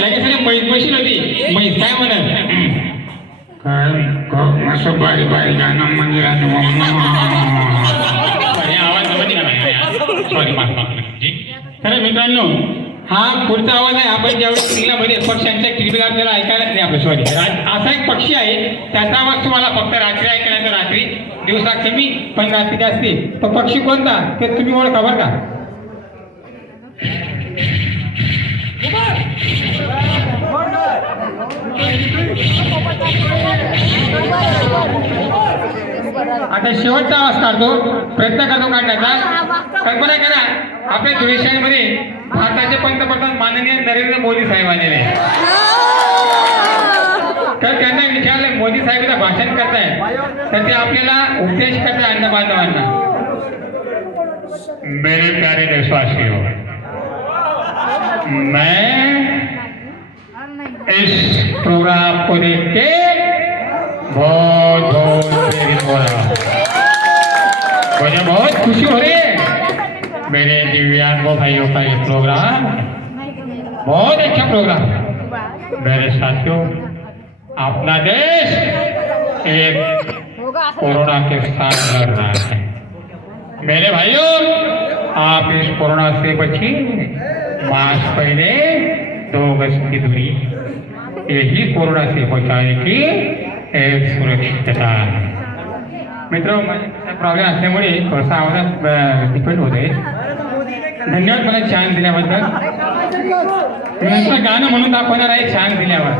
लगेच पैसे नव्हती म्हैस काय म्हणत काय असं बाई बाई गाणं म्हणजे आवाज सॉरी तर मित्रांनो हा पुढचा आवाज आहे. आपण ज्यावेळी किल्ल्यामध्ये पक्ष्यांच्या किलबिलाट त्याला ऐकायलाच नाही आपलं. सॉरी असा एक पक्षी आहे त्याचा आवाज तुम्हाला फक्त रात्री ऐकायला, रात्री दिवसा कमी पण रात्री जास्ती. तो पक्षी कोणता ते तुम्ही ओळखा बरं का. आता शेवटचा आवाज काढतो, प्रयत्न करतो काढण्याचा. कल्पना करा आपल्या धुळेशाहीमध्ये भारताचे पंतप्रधान माननीय नरेंद्र मोदी साहेब आलेले आहेत. तर त्यांना विचारलं मोदी साहेब भाषण करताय तर ते आपल्याला उपदेश करताय अन्न बांधवांना. मेरे प्यारे देशवासियों, मैं इस प्रोग्राम को देख के बहुत बहुत प्रेरित हो रहा हूँ. मुझे बहुत खुशी हो रही है मेरे दिव्यांगों भाइयों का ये प्रोग्राम बहुत अच्छा प्रोग्राम. मेरे साथियों, अपना देश एक कोरोना के साथ लड़ रहा है. मेरे भाइयों, आप इस कोरोना से बचिए, मास्क पहने, 2 गज की दूरी, यही कोरोना से बचाने की एक सुरक्षितता. मित्रों, प्रॉब्लेम असल्यामुळे थोडासा आवाजात डिपेंड होते. धन्यवाद मला चान्स दिल्याबद्दल. गाणं म्हणून दाखवणार आहे चान्स दिल्यावर.